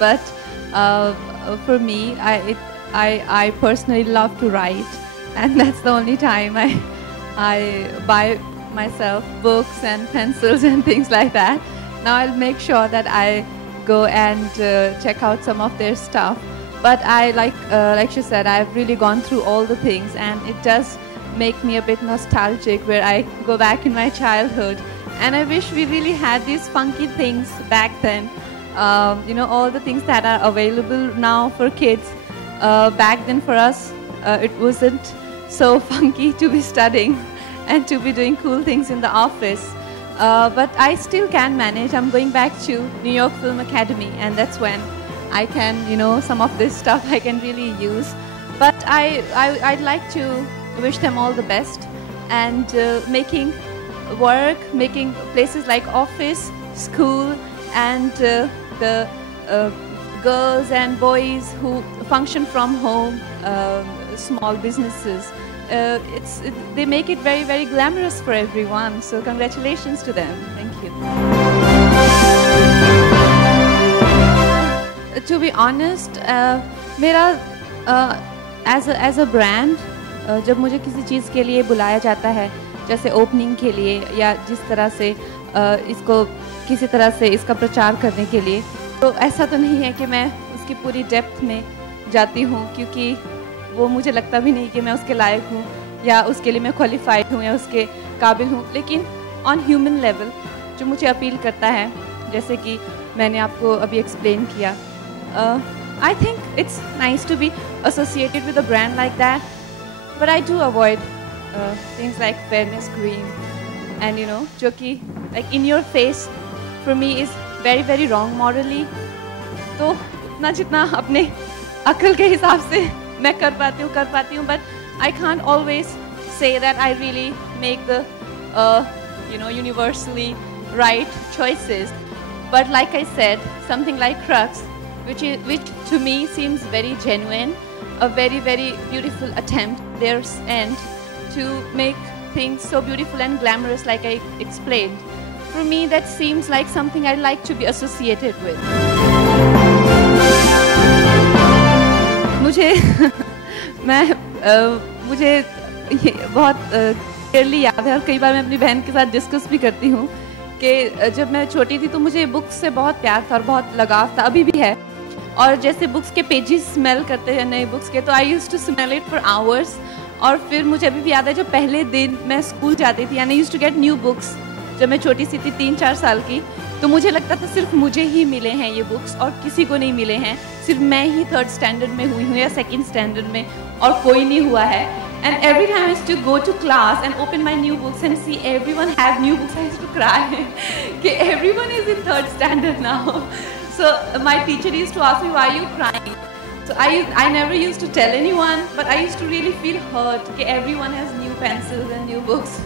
but for me, I personally love to write, and that's the only time I buy myself books and pencils and things like that. Now I'll make sure that I go and check out some of their stuff. But I like she said, I've really gone through all the things, and it does make me a bit nostalgic, where I go back in my childhood, and I wish we really had these funky things back then. You know, all the things that are available now for kids. Back then for us, it wasn't so funky to be studying and to be doing cool things in the office. But I still can manage. I'm going back to New York Film Academy, and that's when I can, you know, some of this stuff I can really use. But I'd like to wish them all the best, and making work, making places like office, school, and the girls and boys who function from home, small businesses. They make it very, very glamorous for everyone. So congratulations to them. Thank you. To be honest, मेरा as a brand, जब मुझे किसी चीज़ के लिए बुलाया जाता है, जैसे ओपनिंग के लिए या जिस तरह से इसको किसी तरह से इसका प्रचार करने के लिए, तो ऐसा तो नहीं है कि मैं उसकी पूरी डेप्थ में जाती हूँ, क्योंकि वो मुझे लगता भी नहीं कि मैं उसके लायक हूँ या उसके लिए मैं क्वालिफाइड हूँ या उसके काबिल हूँ. लेकिन ऑन ह्यूमन लेवल जो मुझे अपील करता है, जैसे कि मैंने आपको अभी एक्सप्लेन किया, I think it's nice to be associated with a brand like that, but I do avoid things like fairness cream and, you know, जो कि like in your face for me is very, very wrong morally. तो उतना जितना अपने अक्ल के हिसाब से मैं कर पाती हूँ, but I can't always say that I really make the you know, universally right choices. But like I said, something like Crux, which to me seems very genuine, a very, very beautiful attempt their end to make things so beautiful and glamorous, like I explained. For me, that seems like something I like to be associated with. मुझे ये बहुत clearly याद है, और कई बार मैं अपनी बहन के साथ डिस्कस भी करती हूँ कि जब मैं छोटी थी तो मुझे बुक्स से बहुत प्यार था और बहुत लगाव था, अभी भी है. और जैसे बुक्स के पेजेस स्मेल करते हैं नए बुक्स के, तो I used to smell it for hours. और फिर मुझे अभी भी याद है, जब पहले दिन मैं स्कूल जाती थी, यानी used to get new books. जब मैं छोटी सी थी, 3-4 साल की, तो मुझे लगता था सिर्फ मुझे ही मिले हैं ये बुक्स और किसी को नहीं मिले हैं. सिर्फ मैं ही 3rd स्टैंडर्ड में हुई हूँ या 2nd स्टैंडर्ड में, और कोई नहीं हुआ है. And every time I used to go to class and open my new books and see everyone have new books, I used to cry. Okay, everyone is in 3rd standard now. So my teacher used to ask me, why are you crying? So I never used to tell anyone, but I used to really feel hurt. Okay, everyone has new pencils and new books.